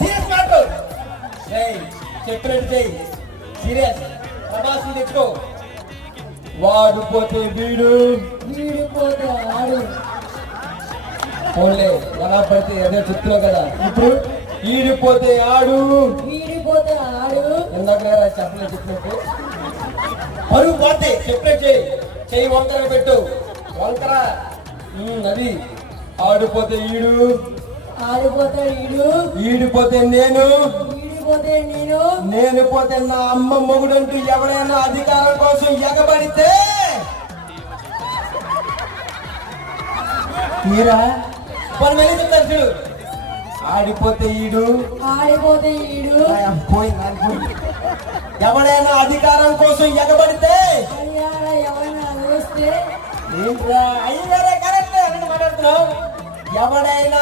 Serious మాట చెప్పినట్టు చెయ్యి. సీరియస్ ప్రభాస్ తెచ్చుకో. వాడు పోతే వీడు, వీడు పోతే ఆడు. ఫోన్లే ఎలా పడితే అదే చెప్తున్నావు కదా. ఇప్పుడు ఈడిపోతే ఆడు, వీడిపోతే ఆడు. ఇందాక చెప్పలేదు చెప్పినట్టు. పరుగు పోతే చెప్పినట్టు చెయ్యి. చెయ్యి వంకర పెట్టు, వంకర. అది ఆడిపోతే ఈడు, ఆడిపోతే ఈడు. ఈడిపోతే నేను, వీడిపోతే నేను. నేను పోతే నా అమ్మ మొగుడంటూ ఎవరైనా అధికారం కోసం ఎగబడితే మీరా పని వెళ్ళి చెప్తాను చూడు. ఆడిపోతే ఈడు, ఆడిపోతే ఈడు. ఎవరైనా అధికారం కోసం ఎగబడితే అయ్యాడ ఎవరైనా వేస్తే ఏంట్రా అయ్యారే కరెక్ట్ మాట్లాడుతున్నావు. ఎవడైనా